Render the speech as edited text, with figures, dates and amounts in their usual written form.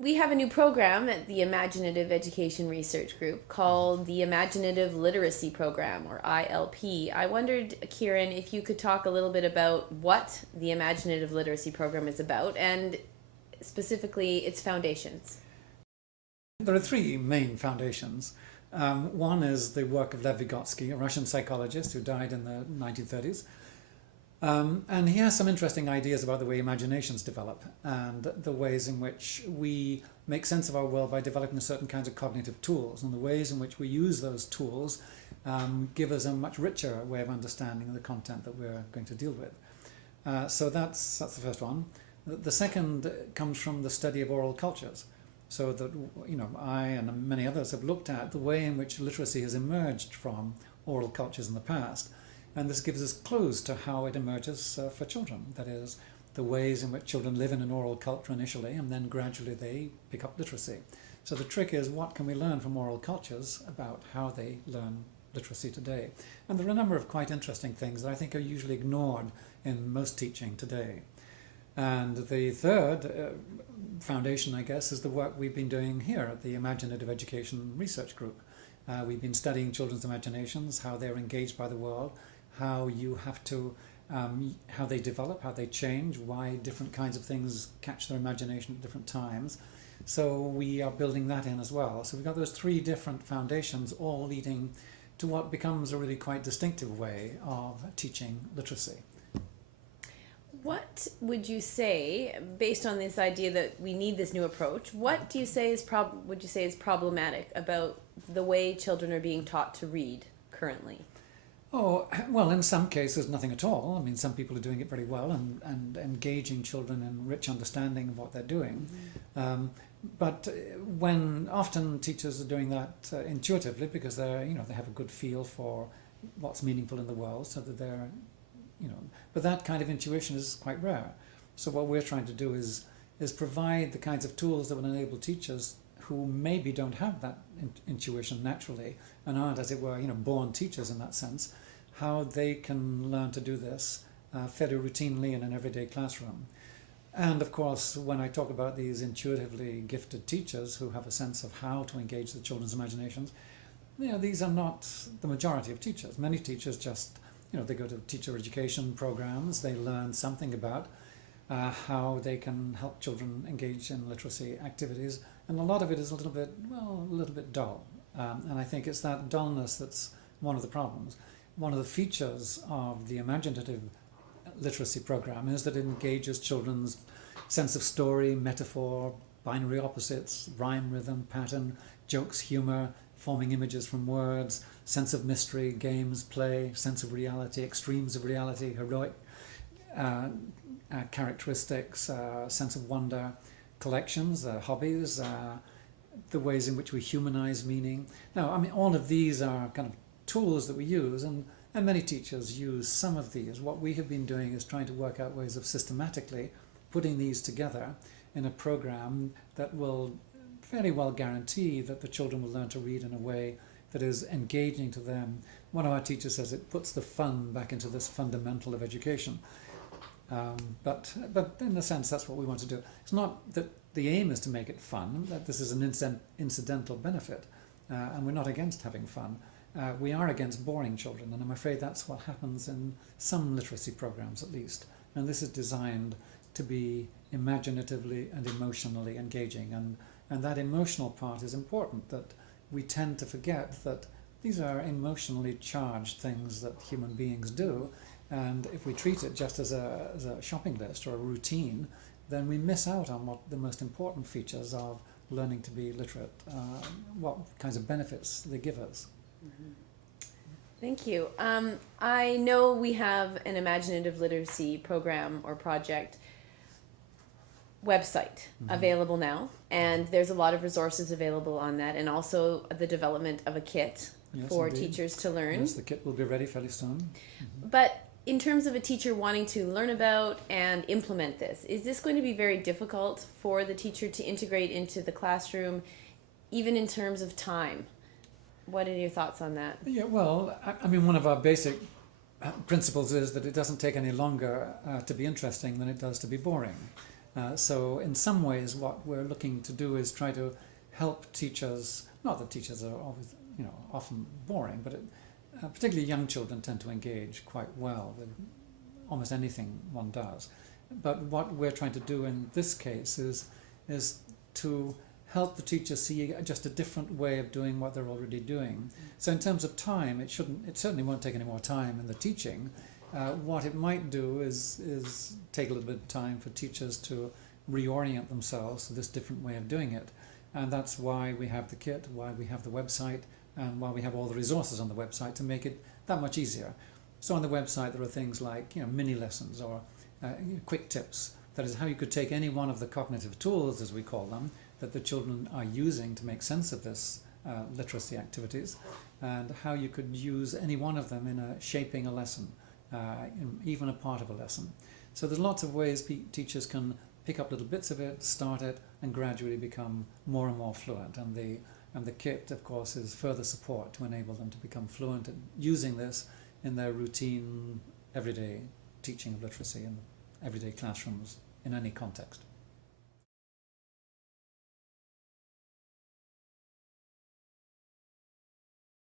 We have a new program at the Imaginative Education Research Group called the Imaginative Literacy Program, or ILP. I wondered, Kieran, if you could talk a little bit about what the Imaginative Literacy Program is about and specifically its foundations. There are three main foundations. One is the work of Lev Vygotsky, a Russian psychologist who died in the 1930s. And he has some interesting ideas about the way imaginations develop and the ways in which we make sense of our world by developing certain kinds of cognitive tools, and the ways in which we use those tools give us a much richer way of understanding the content that we're going to deal with. So that's the first one. The second comes from the study of oral cultures. So that, I and many others have looked at the way in which literacy has emerged from oral cultures in the past. And this gives us clues to how it emerges for children. That is, the ways in which children live in an oral culture initially, and then gradually they pick up literacy. So the trick is, what can we learn from oral cultures about how they learn literacy today? And there are a number of quite interesting things that I think are usually ignored in most teaching today. And the third foundation, I guess, is the work we've been doing here at the Imaginative Education Research Group. We've been studying children's imaginations, how they're engaged by the world, how you have to, how they develop, how they change, why different kinds of things catch their imagination at different times. So we are building that in as well. So we've got those three different foundations all leading to what becomes a really quite distinctive way of teaching literacy. What would you say, based on this idea that we need this new approach, what do you say is would you say is problematic about the way children are being taught to read currently? Oh, well, in some cases, nothing at all. I mean, some people are doing it very well and engaging children in rich understanding of what they're doing. Mm-hmm. But when often teachers are doing that intuitively because they have a good feel for what's meaningful in the world, so that they're, but that kind of intuition is quite rare. So what we're trying to do is provide the kinds of tools that will enable teachers who maybe don't have that intuition naturally and aren't, as it were, born teachers in that sense, how they can learn to do this fairly routinely in an everyday classroom. And of course, when I talk about these intuitively gifted teachers who have a sense of how to engage the children's imaginations, these are not the majority of teachers. Many teachers just, they go to teacher education programs, they learn something about how they can help children engage in literacy activities, and a lot of it is a little bit dull. And I think it's that dullness that's one of the problems. One of the features of the Imaginative Literacy Program is that it engages children's sense of story, metaphor, binary opposites, rhyme, rhythm, pattern, jokes, humor, forming images from words, sense of mystery, games, play, sense of reality, extremes of reality, heroic characteristics, sense of wonder, collections, hobbies, the ways in which we humanize meaning. Now, I mean, all of these are kind of tools that we use, and many teachers use some of these. What we have been doing is trying to work out ways of systematically putting these together in a program that will fairly well guarantee that the children will learn to read in a way that is engaging to them. One of our teachers says it puts the fun back into this fundamental of education. But in a sense, that's what we want to do. It's not that the aim is to make it fun, that this is an incidental benefit, and we're not against having fun. We are against boring children, and I'm afraid that's what happens in some literacy programs at least. And this is designed to be imaginatively and emotionally engaging, and that emotional part is important, that we tend to forget that these are emotionally charged things that human beings do, and if we treat it just as a shopping list or a routine, then we miss out on what the most important features of learning to be literate, what kinds of benefits they give us. Mm-hmm. Thank you. I know we have an Imaginative Literacy Program or project website available now, and there's a lot of resources available on that, and also the development of a kit for teachers to learn. Yes, the kit will be ready fairly soon. Mm-hmm. But in terms of a teacher wanting to learn about and implement this, is this going to be very difficult for the teacher to integrate into the classroom, even in terms of time? What are your thoughts on that? Yeah, well, I mean, one of our basic principles is that it doesn't take any longer to be interesting than it does to be boring. So in some ways, what we're looking to do is try to help teachers. Not that teachers are always, often boring, but particularly young children tend to engage quite well with almost anything one does. But what we're trying to do in this case is to help the teacher see just a different way of doing what they're already doing. So in terms of time, it certainly won't take any more time in the teaching. What it might do is take a little bit of time for teachers to reorient themselves to this different way of doing it. And that's why we have the kit, why we have the website, and why we have all the resources on the website to make it that much easier. So on the website there are things like mini lessons or quick tips. That is how you could take any one of the cognitive tools, as we call them, that the children are using to make sense of this literacy activities, and how you could use any one of them in shaping a lesson, even a part of a lesson. So there's lots of ways teachers can pick up little bits of it, start it, and gradually become more and more fluent. And the kit, of course, is further support to enable them to become fluent at using this in their routine, everyday teaching of literacy in everyday classrooms in any context.